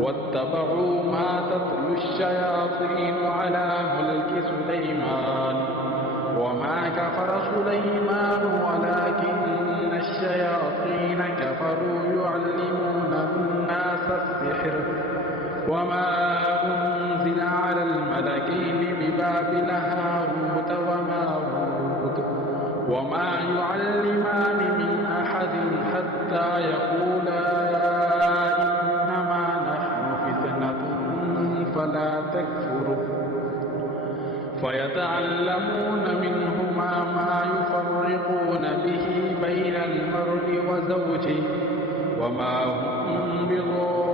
واتبعوا ما تتلو الشياطين على ملك سليمان وما كفر سليمان ولكن الشياطين كفروا يعلمون الناس السحر وما أنزل على الملكين ببابل هاروت وماروت وما يعلمان من أحد حتى يقولا إنما نحن فتنة فلا تكفر فيتعلمون منهما ما يفرقون به بين المرء وزوجه وما هم بضارين